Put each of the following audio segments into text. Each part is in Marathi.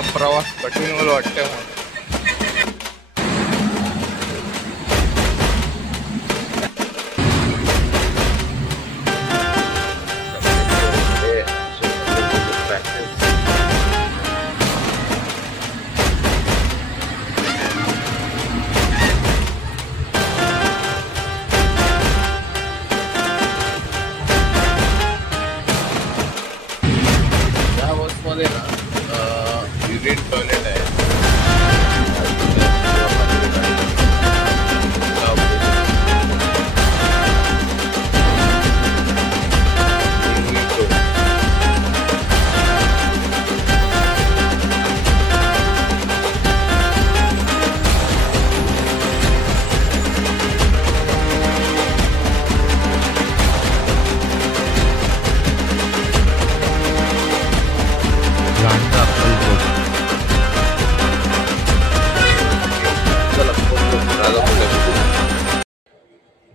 हा प्रवास कठीण मला वाटतंय मला. या बसमध्ये ना युनिट टॉयलेट आहे.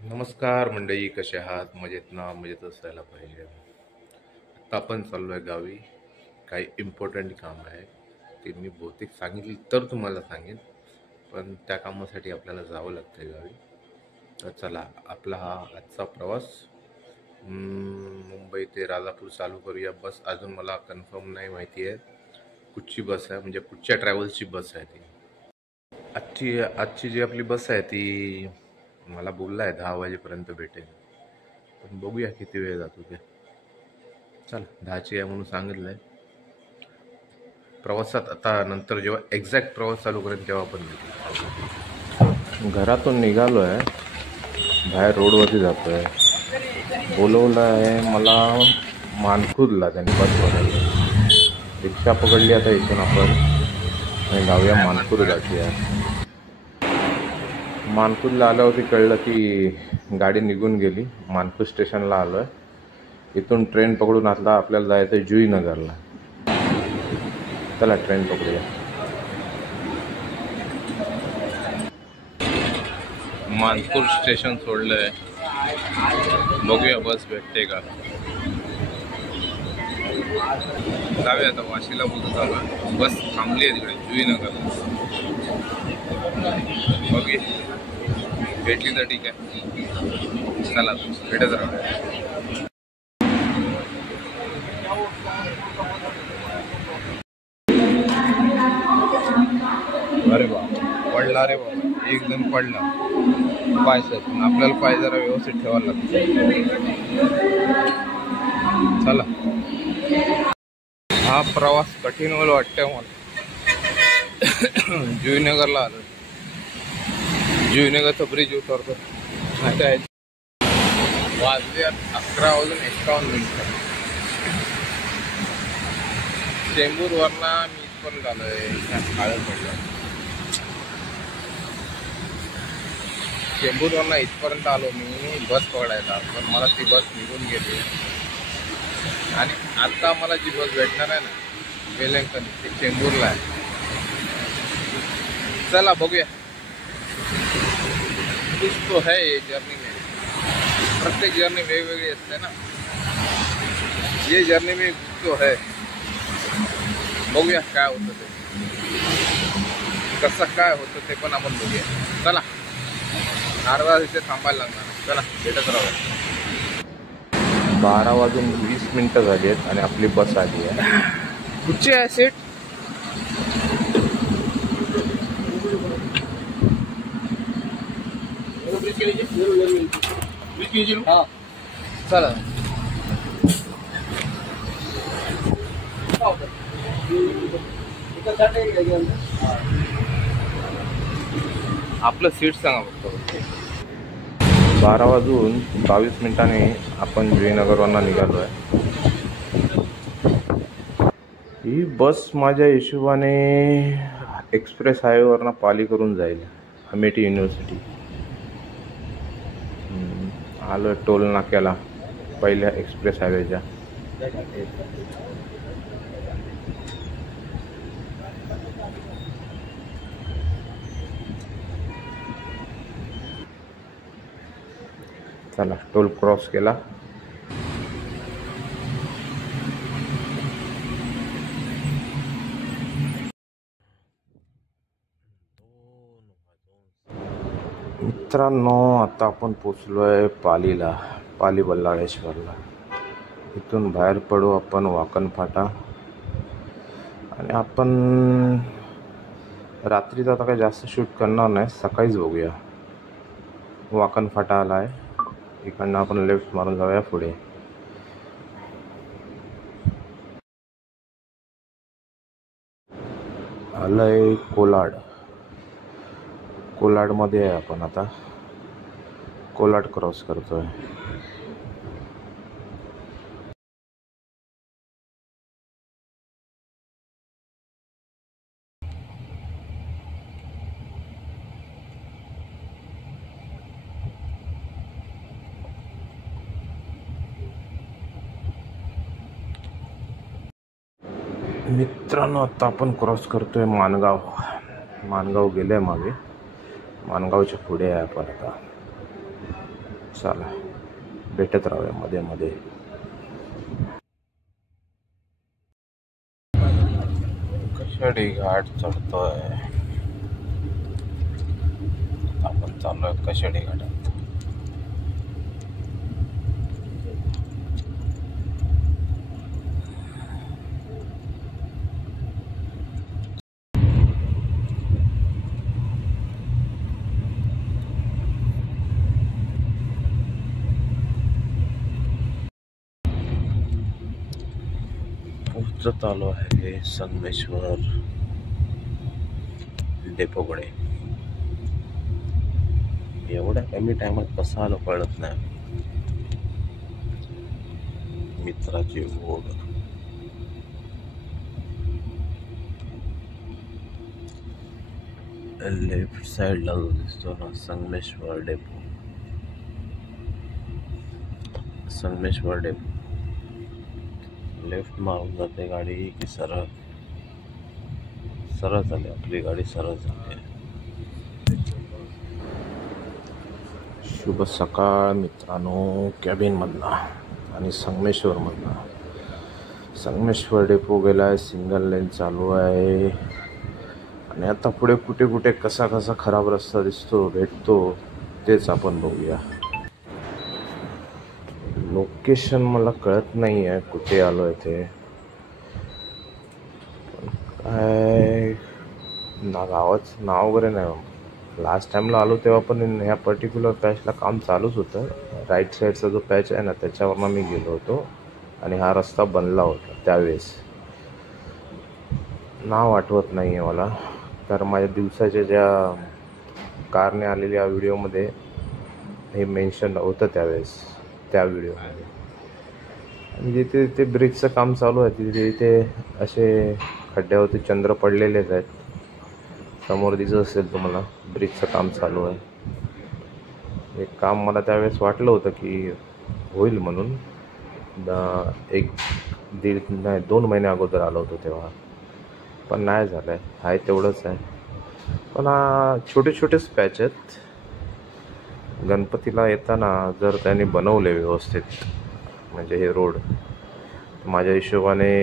नमस्कार मंडळी, कसे आहात? मजेत ना? मजेत असायला पाहिजे. आता आपण चाललो आहे गावी. काही इम्पॉर्टंट काम आहे, ते मी बहुतेक सांगितलं तर तुम्हाला सांगेन, पण त्या कामासाठी आपल्याला जावं लागतं गावी. तर चला, आपला हा आजचा प्रवास मुंबई ते राजापूर चालू करूया. बस अजून मला कन्फर्म नाही माहिती आहे कुठची बस आहे, म्हणजे कुठच्या ट्रॅव्हल्सची बस आहे ती. आजची जी आपली बस आहे ती मला बोलला आहे 10 वाजेपर्यंत भेटेल, पण बघूया किती वेळ जातो ते. चल, 10ची आहे म्हणून सांगितलं आहे. प्रवासात आता नंतर जेव्हा एक्झॅक्ट प्रवास चालू करेन तेव्हा आपण भेटू. घरातून निघालो आहे, बाहेर रोडवरती जातो आहे. बोलवलं आहे मला मानखुर्दला, त्यांनी बस बघायला. रिक्षा पकडली आता इथून आपण आणि जाऊया मानखुर्द. मानखुर्दला आल्यावरती कळलं की गाडी निघून गेली. मानखुर्द स्टेशनला आलो आहे. इथून ट्रेन पकडून आता आपल्याला जायचं आहे जुईनगरला. चला ट्रेन पकडूया. मानखुर्द स्टेशन सोडलं आहे, बघूया बस भेटते का. जाऊया आता. वाशीला बोलत आलो आहे, बस थांबली आहे तिकडे जुईनगरला. बघूया, भेटली तर ठीक आहे. चला भेटत राहू. अरे बा, पडला रे बाबा, एक जण पडला पाय सर. पण आपल्याला पाय जरा व्यवस्थित ठेवायला लागतो. चला, हा प्रवास कठीण मला वाटतंय मला. जुईनगरला आलो. जुईनगरचा ब्रिज उतरतो. आता वाजले 11:51. चेंबूरवरना मी इथपर्यंत आलो आहे. काळं पडलं. चेंबूरवरना इथपर्यंत आलो मी बस पकडायला, पण मला ती बस निघून गेली. आणि आता मला जी बस भेटणार आहे ना वेलंकन, ती चेंबूरला आहे. चला बघूया. कुछ तो है ये जर्नी में. प्रत्येक जर्नी वेगवेगळी असते ना. ये जर्नी में कुछ तो है. बघूया काय होतं ते, कसं काय होतं ते पण आपण बघूया. चला, अर्धा इथे थांबायला लागणार. चला भेटत राहूया. 12:20 झाली आहेत आणि आपली बस आली आहे. कुठची आहे सीट? चला, आपलं सीट सांगा फक्त. 12:22 आपण जुईनगरवरनं निघालो आहे. ही बस माझ्या हिशोबाने एक्सप्रेस हायवेवरनं पाली करून जाईल अमेठी युनिव्हर्सिटी. आलो टोल नाक्याला पहिल्या एक्सप्रेस हायवेच्या. चला, टोल क्रॉस केला. मित्रांनो, आता आपण पोचलोय पाली बल्लाळेश्वरला. इथून बाहेर पडू आपण वाकण फाटा. आणि आपण रात्रीचं आता काही जास्त शूट करणार नाही, सकाळीच बघूया. वाकण फाटा आला आहे, इकडनं आपण लेफ्ट मारून जाऊया पुढे. आलंय कोलाडमध्ये आहे आपण आता. कोलाड क्रॉस करतोय. मित्रांनो, आता आपण क्रॉस करतोय माणगाव गेले मागे. माणगावच्या पुढे आहे आपण आता. चला भेटत राहूया मध्ये मध्ये. कशाडी घाट चढतोय आपण. चाललोय कशाडी घाटात. पोहोचत आलो आहे संगमेश्वर डेपोकडे. एवढ्या कमी टायमात कसं आलो कळत नाही. मित्राची ओढ. लेफ्ट साइडला दिसतो ना संगमेश्वर डेपो. लेफ्ट मारून जाते गाडी की सरळ झाली आपली गाडी. सरळ झाली. शुभ सकाळ मित्रांनो. कॅबिनमधला आणि संगमेश्वरमधला. संगमेश्वर डेपो गेला आहे. सिंगल लेन चालू आहे. आणि आता पुढे कुठे कसा खराब रस्ता दिसतो भेटतो तेच आपण बघूया. लोकेशन मला कळत नाही आहे कुठे आलो आहे ते. काय गावाचं नाव वगैरे नाही. लास्ट टाईमला आलो तेव्हा पण ह्या पर्टिक्युलर पॅचला काम चालूच होतं. राईट साईडचा जो पॅच आहे ना त्याच्यावरनं मी गेलो होतो आणि हा रस्ता बनला होता त्यावेळेस. नाव आठवत नाही आहे मला, कारण माझ्या दिवसाच्या ज्या कारने आलेल्या व्हिडिओमध्ये हे मेन्शन होतं त्यावेळेस, त्या व्हिडिओमध्ये. आणि जिथे ब्रिजचं काम चालू आहे तिथे असे खड्ड्यावरती चंद्र पडलेलेच आहेत. समोर दिसत असेल तुम्हाला ब्रिजचं काम चालू आहे. हे काम मला त्यावेळेस वाटलं होतं की होईल म्हणून. 2 महिने अगोदर आलो होतो तेव्हा, पण नाही झालं आहे. आहे तेवढंच आहे. पण छोटेच पॅच आहेत. गणपतीला येताना जर त्यांनी बनवले व्यवस्थित म्हणजे हे रोड, माझ्या हिशोबाने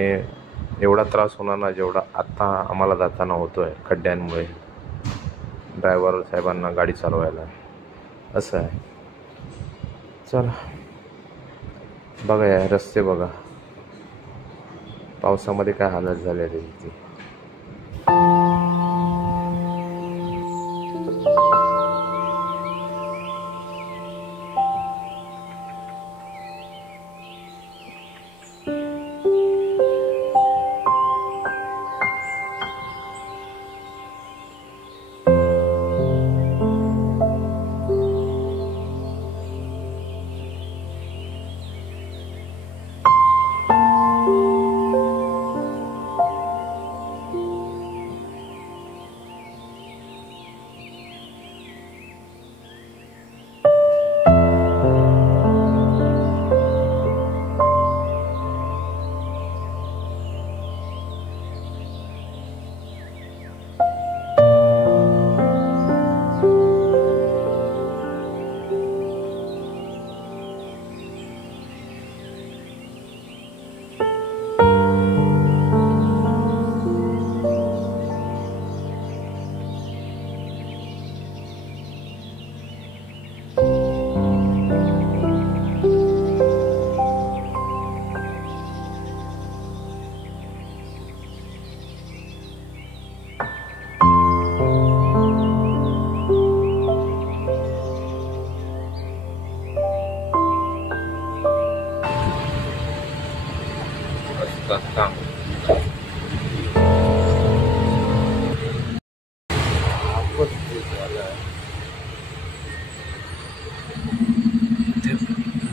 एवढा त्रास होणार ना जेवढा आत्ता आम्हाला जाताना होतो आहे खड्ड्यांमुळे ड्रायव्हर साहेबांना गाडी चालवायला. असं आहे. चला बघा या रस्ते बघा, पावसामध्ये काय हालत झालेली ती. सांग.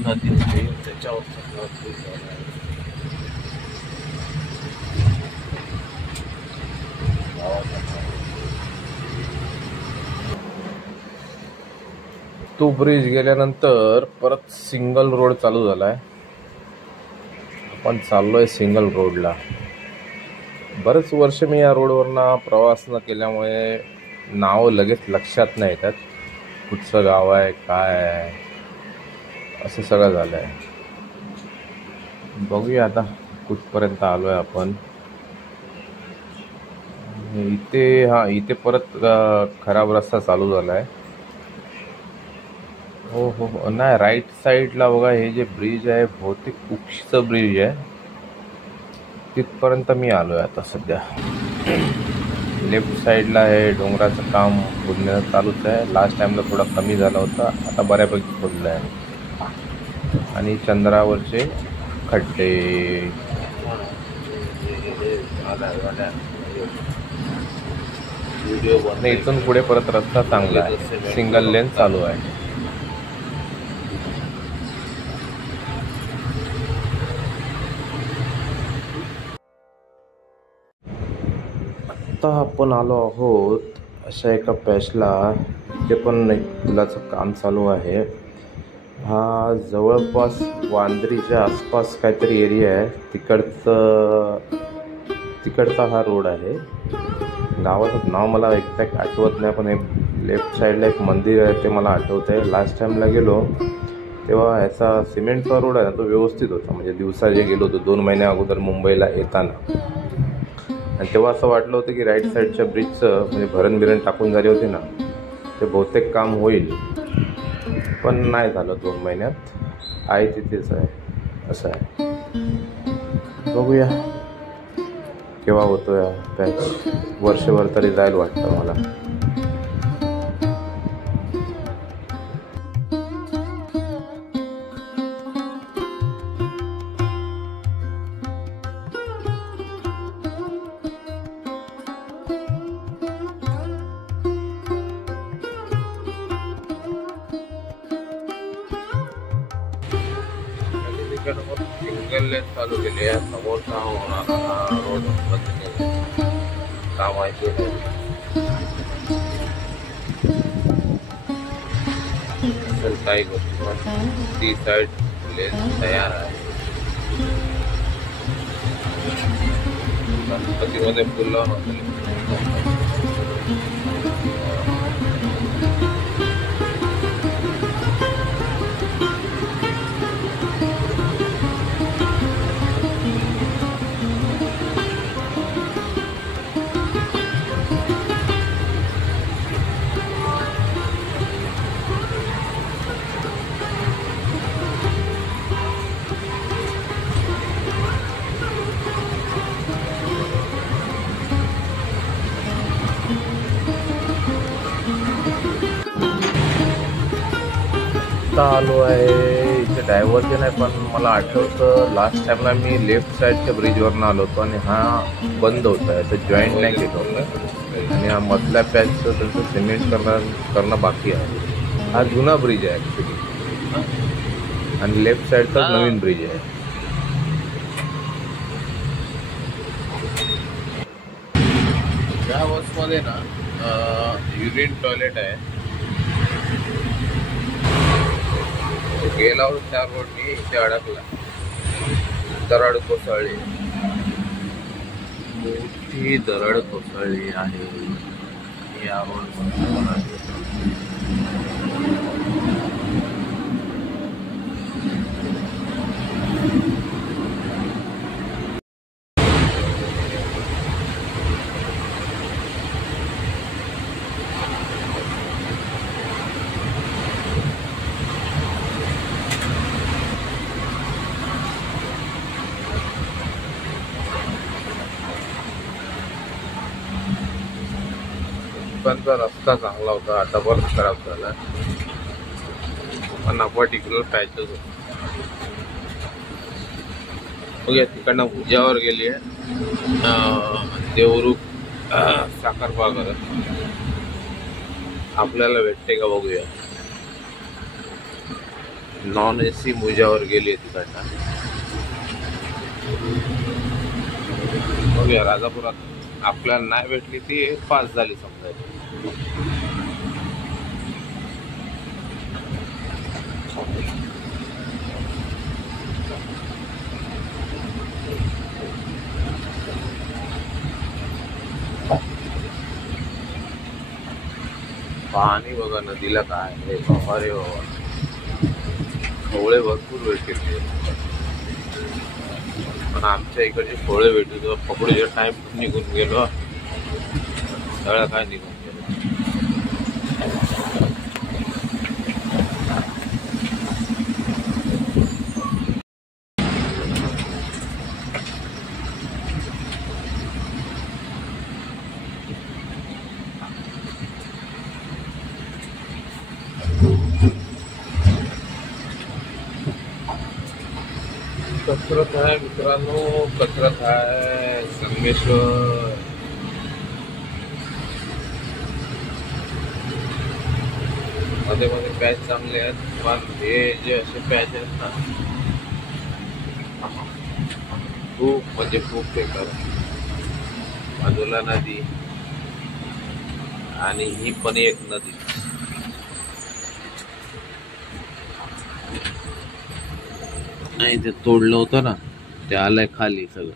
नदी त्याच्यावर तो ब्रिज गेल्यानंतर परत सिंगल रोड चालू झालाय. आपण चाललोय सिंगल रोडला. बरेच वर्ष मी या रोडवरनं प्रवास न केल्यामुळे नाव लगेच लक्षात नाही येतात. कुठचं गाव आहे काय आहे असं सगळं झालं आहे. बघूया आता कुठपर्यंत आलो आहे आपण. इथे परत खराब रस्ता चालू झाला आहे. हो नाही, राईट साईडला बघा हे जे ब्रिज आहे बहुतेक कुक्षीचं ब्रिज आहे. तिथपर्यंत मी आलो आहे आता सध्या. लेफ्ट साईडला हे डोंगराचं काम खोदण्याचं चालूच आहे. लास्ट टाईमला थोडा कमी झाला होता, आता बऱ्यापैकी खोदलं आहे. आणि चंद्रावरचे खड्डे. इथून पुढे परत रस्ता चांगला आहे, सिंगल लेन चालू आहे. आता आपण आलो आहोत अशा एका पॅचला. ते पण एक पुलाचं काम चालू आहे. हा जवळपास वांद्रीच्या आसपास काहीतरी एरिया आहे. तिकडचा हा रोड आहे. गावाचं नाव मला एक्झॅक्ट आठवत नाही, पण एक लेफ्ट साईडला एक मंदिर आहे ते मला आठवत आहे. लास्ट टाईमला गेलो तेव्हा ह्याचा सिमेंटचा रोड आहे ना तो व्यवस्थित होता. म्हणजे दिवसा जे गेलो होतो 2 महिन्या अगोदर मुंबईला येताना, आणि तेव्हा असं वाटलं होतं की राईट साईडच्या ब्रिजचं म्हणजे भरण टाकून झाली होती ना, ते बहुतेक काम होईल, पण नाही झालं 2 महिन्यात. आहे तिथेच आहे असं आहे. बघूया केव्हा होतो या पॅच. वर्षभर तरी जाईल वाटतं मला. सिंगल लेन चालू केली आहे. समोरचा होणारा रोड काम आहे काही गोष्टी. ती साईड लेन तयार आहे. गणपतीमध्ये फुल लावून होतं. आलो आहे इथे डायव्हर्जन आहे, पण मला आठवतं लास्ट टाइमला मी लेफ्ट साईडच्या ब्रिजवरनं आलो होतो आणि हा बंद होता आहे, तर जॉईंट नाही केलं होतं. आणि हा मधल्या पॅचचं त्यांचं सिमेंट करणं बाकी आहे. हा जुना ब्रिज आहे ॲक्च्युली, आणि लेफ्ट साईडचा नवीन ब्रिज आहे. त्या बसमध्ये ना युरिन टॉयलेट आहे. गेल्यावर त्या रोडनी इथे अडकला, दरड कोसळली, मोठी दरड कोसळली आहे या रोड. लोकांचा रस्ता चांगला होता, आता बरंच खराब झाला. पण पर्टिक्युलर पॅचेस होता. बघूया तिकडनं भुजावर गेली आहे देवरुख साखरपा करत. आपल्याला भेटते का बघूया. नॉन AC भुजावर गेली आहे तिकडनं. बघूया राजापुरात आपल्याला नाही भेटली ती पास झाली समजायची. पाणी बघा नदीला काय आहे. अरे बाबा खवळे भरपूर भेटले. पण आमच्या इकडचे खोळे भेटतो पकडूच्या टाइम निघून गेलो. सगळं काय निघून गेलो. कसरत आहे मित्रांनो, कसरत आहे. संगमेश्वर मध्ये मध्ये पॅच चांगले आहेत. पण हे जे असे पॅच आहेत ना खूप म्हणजे खूप बेकार. बाजूला नदी आणि ही पण एक नदी. नाही ते तोडलं होतं ना ते आलंय खाली सगळं.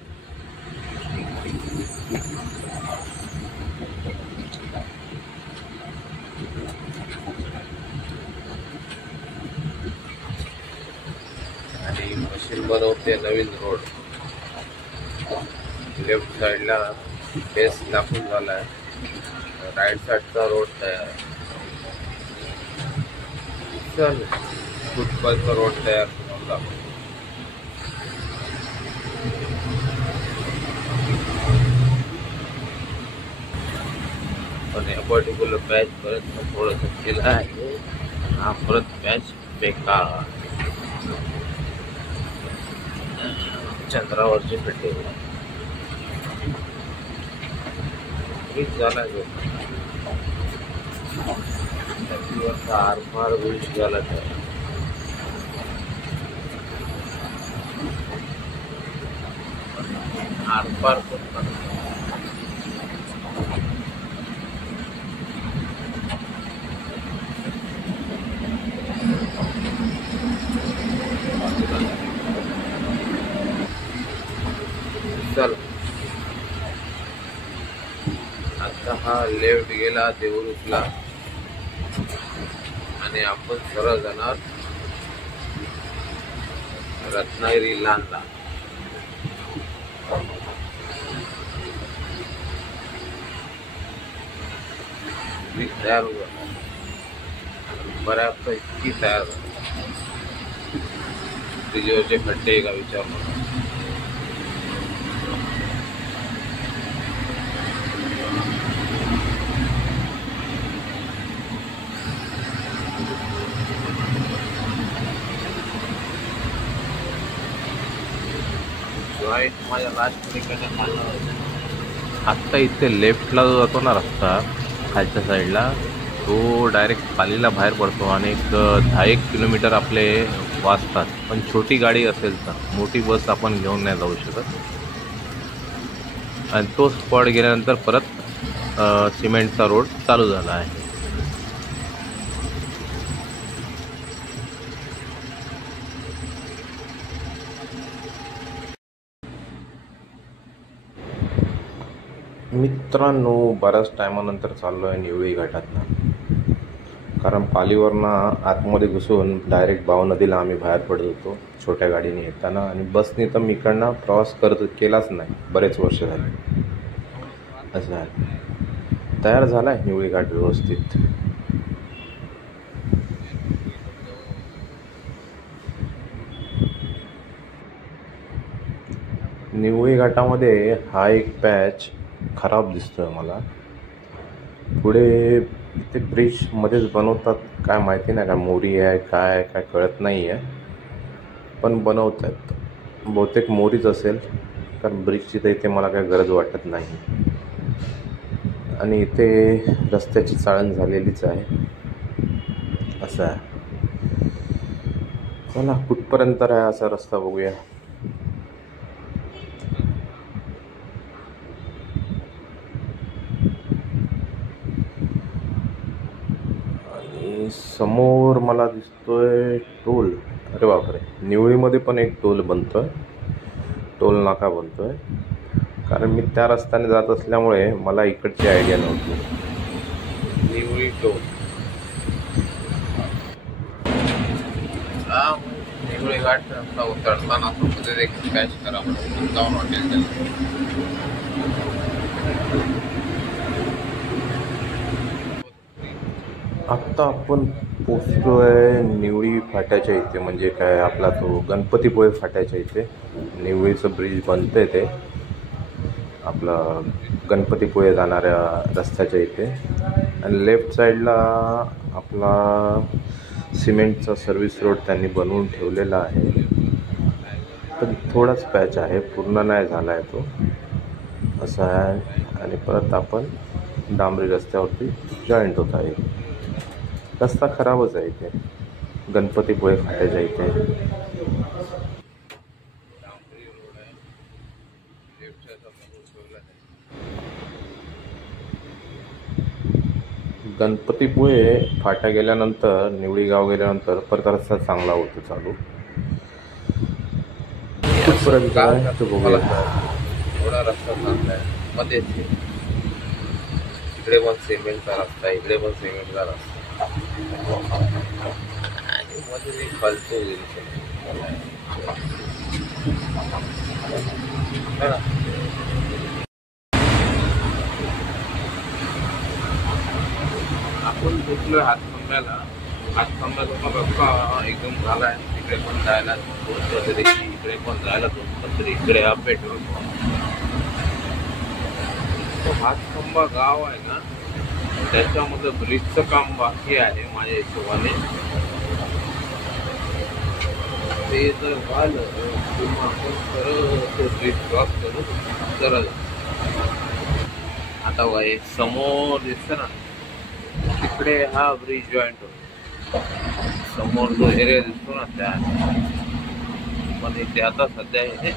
आणि मशीन बनवते नवीन रोड. लेफ्ट साइडला बेस दाखवून झालाय. राईट साइडचा रोड तयार. चल फुटपाथचा रोड तयार करून दाखव. पण या पर्टिक्युलर पॅच परत थोडंसं केलं आहे. हा परत पॅच बेकार. चंद्रावरचे खड्डे हीच झाला जो नदीवरचा आरपार ब्रिज झाला. तर आरपार पण चल आता हा लेफ्ट गेला देवरुखला आणि आपण सरळ जाणार रत्नागिरी लांडला. मी तयार होऊ बऱ्यापैकी तयार होतो. तिच्यावरचे खड्डे का विचार म्हणून माझ्या लास्ट आत्ता इथे लेफ्टला जो जातो ना रस्ता खालच्या साईडला तो डायरेक्ट पालीला बाहेर पडतो आणि एक 10-1 किलोमीटर आपले वाचतात. पण छोटी गाडी असेल तर मोठी बस आपण घेऊन नाही जाऊ शकत. आणि तो स्पॉट गेल्यानंतर परत सिमेंटचा रोड चालू झाला आहे. मित्रांनो बऱ्याच टायमानंतर चाललो आहे निवळी घाटातनं. कारण पालीवरनं आतमध्ये घुसून डायरेक्ट भाव नदीला आम्ही बाहेर पडत होतो छोट्या गाडीने येताना. आणि बसने तर मी इकडनं प्रवास केलाच नाही बरेच वर्ष झाले. असं आहे. तयार झाला आहे निवळी घाट व्यवस्थित. निवळी घाटामध्ये हा एक पॅच खराब दिसतोय मला. पुढे ते ब्रिज मध्येच बनवतात काय माहिती नाही. काय मोरी आहे काय काय कळत नाही आहे पण बनवत आहेत. बहुतेक मोरीच असेल, कारण ब्रिजची तर इथे मला काही गरज वाटत नाही. आणि इथे रस्त्याची चाळण झालेलीच आहे, असं आहे. चला कुठपर्यंत आहे असा रस्ता बघूया. आणि समोर मला दिसतोय टोल. अरे बापरे, निवळीमध्ये पण एक टोल बनतोय, टोल नाका बनतोय. कारण मी त्या रस्त्याने जात असल्यामुळे मला इकडची आयडिया नव्हती. निवळी टोल, निवळी घाट रस्ता उतरताना सोबत एक स्क्रॅच करा म्हणून जाऊन हॉटेल. आत्ता आपण पोचतोय निवळी फाट्याच्या इथे, म्हणजे काय आपला तो गणपतीपुळे फाट्याच्या इथे. निवळीचं ब्रिज बनतंय ते आपलं गणपतीपुळे जाणाऱ्या रस्त्याच्या इथे. आणि लेफ्ट साईडला आपला सिमेंटचा सर्व्हिस रोड त्यांनी बनवून ठेवलेला आहे. पण थोडाच पॅच आहे, पूर्ण नाही झाला आहे तो, असा आहे. आणि परत आपण डांबरी रस्त्यावरती जॉईंट होत आहे. रस्ता खराबच आहे इथे गणपतीपुळे फाट्याच्या इथे. गणपतीपुळे फाटा गेल्यानंतर, निवळी गाव गेल्यानंतर परत रस्ता चांगला होतो चालू. कुठपर्यंत आहे तो बघूया. थोडा रस्ता चांगला आहे, मध्ये इकडे पण सिमेंटचा रस्ता, इकडे पण सिमेंटचा रस्ता. मध्ये फालतू आपण पोचलोय हातखंब्याला. हातखंब्याचा पण रस्ता एकदम झाला आहे. इकडे पण जायला दोन पदरी, इकडे पण जायला दोन पदरी, इकडे हा पेट्रोल पंप. तो हातखंबा गाव आहे ना, त्याच्यामध्ये ब्रिजचं काम बाकी आहे माझ्या हिशोबाने. ते जर झालं किंवा आपण सरळ तो ब्रिज क्रॉस करू सरळ. आता बघा समोर दिसतं ना, तिकडे हा ब्रिज जॉईंट होतो. समोर जो एरिया दिसतो ना त्या, पण इथे आता सध्या इथे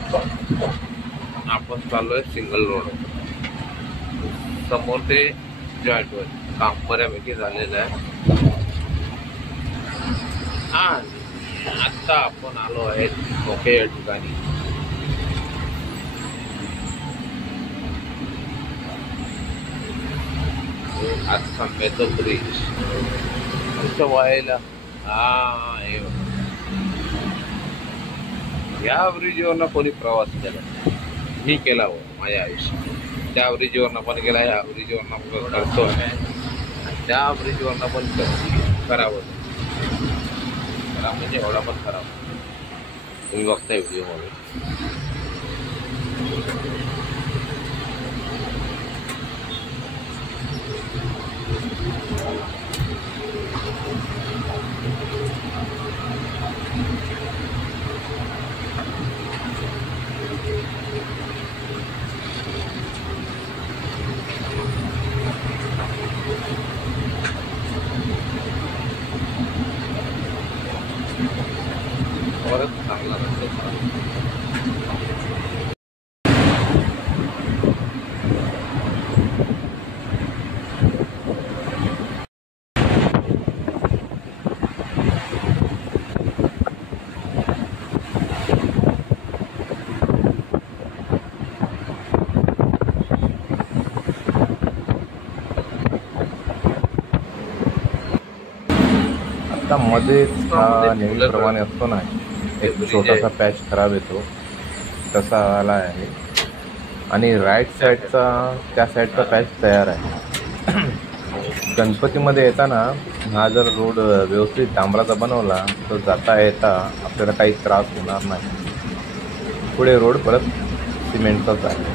आपण चाललोय सिंगल रोड. समोर ते जॉईंट होईल, काम बऱ्यापैकी झालेलं आहे. हा, आता आपण आलो आहे ओके या ठिकाणी. हातखंब्याचं ब्रिज आमच्या व्हायला. हा, या ब्रिजवरनं कोणी प्रवास केला, मी केला हो माझ्या आयुष्यात. त्या ब्रिजवरनं पण गेला, या ब्रिजवरनं पण करतो, त्या ब्रिजवरनं पण खराब होतं. खराब म्हणजे एवढा पण खराब, तुम्ही बघताय व्हिडिओमध्ये. परत चांगला रस्ता. आता मध्येच हा नेहमीप्रमाणे असतो ना, एक छोटासा पॅच खराब येतो, तसा आला आहे. आणि राईट साईडचा, त्या साईडचा पॅच तयार आहे. गणपतीमध्ये येताना हा जर रोड व्यवस्थित डांबराचा बनवला तर जाता येता आपल्याला काही त्रास होणार नाही. पुढे रोड परत सिमेंटचाच आहे.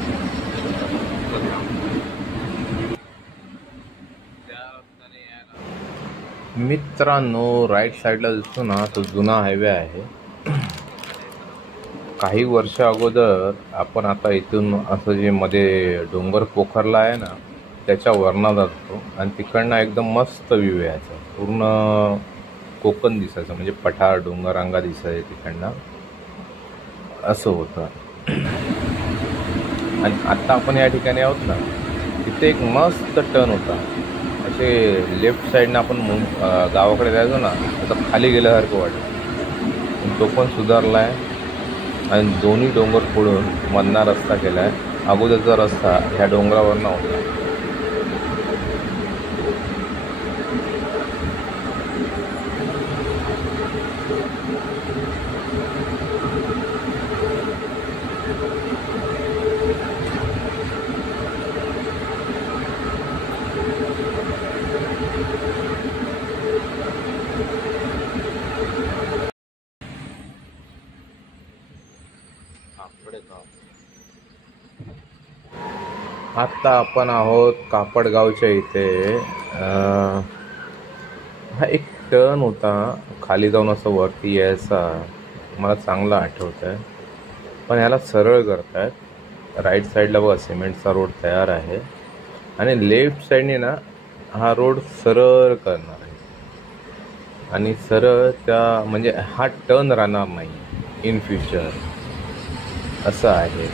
मित्रांनो, राईट साईडला दिसतो ना तो जुना हायवे आहे. काही वर्ष अगोदर आपण आता इथून असं जे मध्ये डोंगर पोखरला आहे ना, त्याच्या वरणात जातो आणि तिकडनं एकदम मस्त व्ह्यू यायचा. पूर्ण कोकण दिसायचं, म्हणजे पठार डोंगररांगा दिसायचे तिकडनं, असं होतं. आणि आत्ता आपण या ठिकाणी आहोत ना, तिथे एक मस्त टर्न होता. असे लेफ्ट साईडनं आपण गावाकडे जायचो ना, आता खाली गेल्यासारखं वाटतं. तो पण सुधारला आहे आणि दोन्ही डोंगर फोडून मधना रस्ता केला आहे. अगोदरचा रस्ता ह्या डोंगरावर नव्हता. आत्ता आपण आहोत कापडगावच्या इथे. हा एक टर्न होता, खाली जाऊन असं वरती यायचा, मला चांगलं आठवत आहे. पण ह्याला सरळ करतायत. राईट साईडला बघा सिमेंटचा रोड तयार आहे आणि लेफ्ट साईडने ना हा रोड सरळ करणार आहे. आणि सरळ त्या म्हणजे हा टर्न राहणार नाही इन फ्युचर, असं आहे.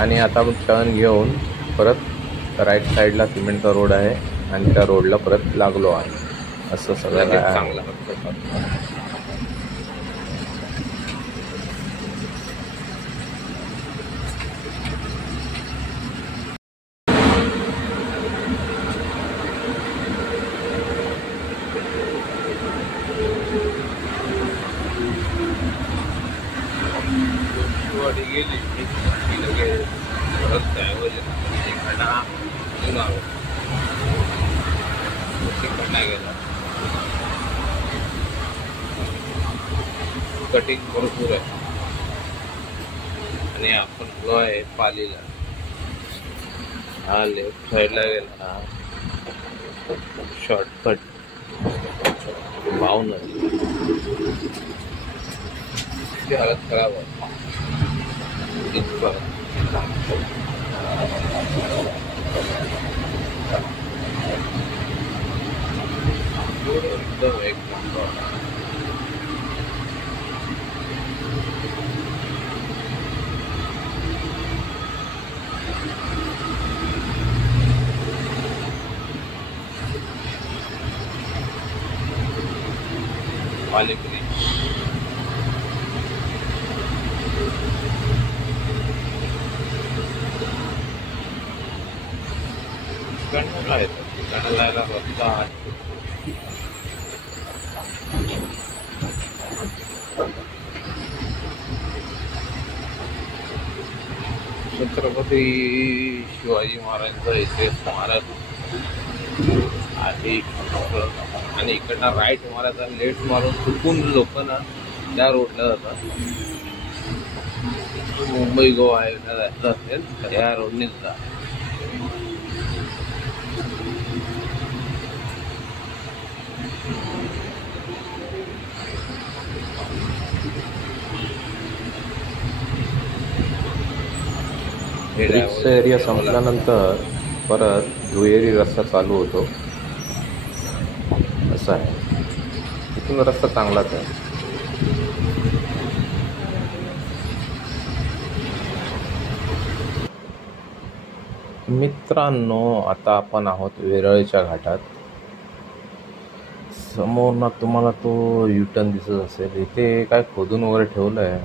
आणि आता आपण टर्न घेऊन परत राईट साईडला सिमेंटचा रोड आहे आणि त्या रोडला परत लागलो आहे. असं सगळं चांगलं. कटिंग भरपूर आहे आणि आपण लो आहे पालीला. हा लेफ्ट साईडला गेला शॉर्टकट भावना हालत खराब आहे. एकदम एक नंबर. पालीपुरी तिकडनं आहे, तिकडनं जायला रस्ता आहे. छत्रपती शिवाजी महाराजांचा इथे स्मारक आहे आणि इकडनं राईट मारायचा, लेफ्ट मारून चुकून लोक ना त्या रोडला जातात. मुंबई गोवा हायवेला जायचं असेल तर या रोडनेच जा. ब्रिजचा एरिया संपल्यानंतर परत दुहेरी रस्ता चालू होतो, असं आहे. इथून रस्ता चांगलाच आहे. मित्रांनो, आता आपण आहोत वेरळच्या घाटात. समोर ना तुम्हाला तो युटर्न दिसत असेल. इथे काय खोदून वगैरे ठेवलं आहे,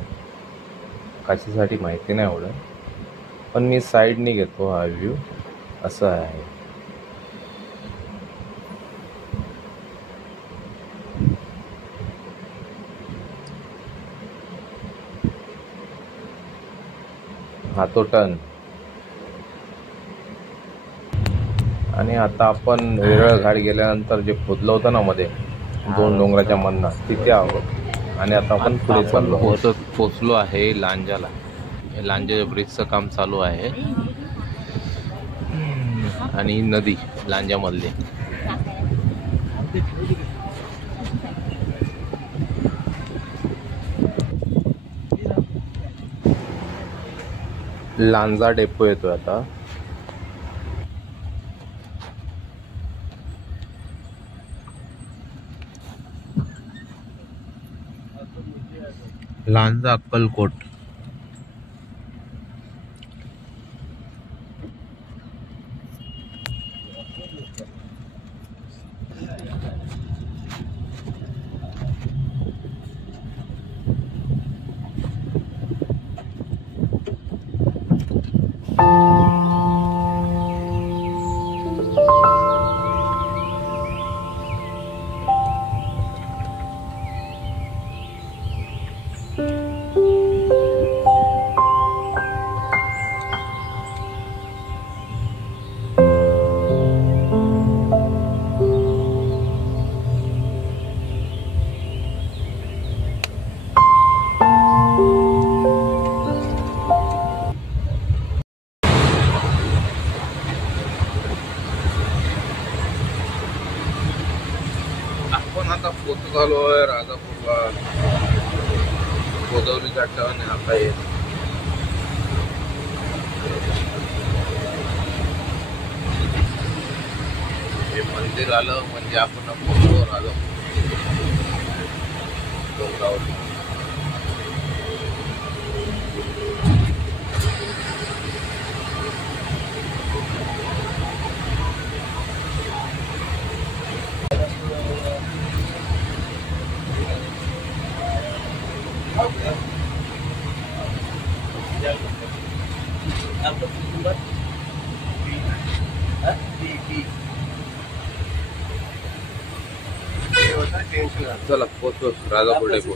कशासाठी माहिती नाही एवढं, पण मी साईडने घेतो हा व्ह्यू. असं आहे. हा तो टर्न. आणि आता आपण वेरळ घाट गेल्यानंतर जे खोदलं होतं ना मध्ये दोन डोंगराच्या मधनं, तिथे आहोत. आणि आता आपण पुढे चाललो, पोचलो आहे लांजाला. लांजा ब्रिजचं काम चालू आहे आणि नदी लांजामधली. लांजा डेपो येतोय आता. लांजा अक्कलकोट. आपण आता पोहोचत आलोय राजापूरला. गोदावरीचा टर्न आहे आता. हे मंदिर आलं म्हणजे आपण पोहोचलो राजापूर डोंगरावर. चला पोहोचलो राजापूर डेपो.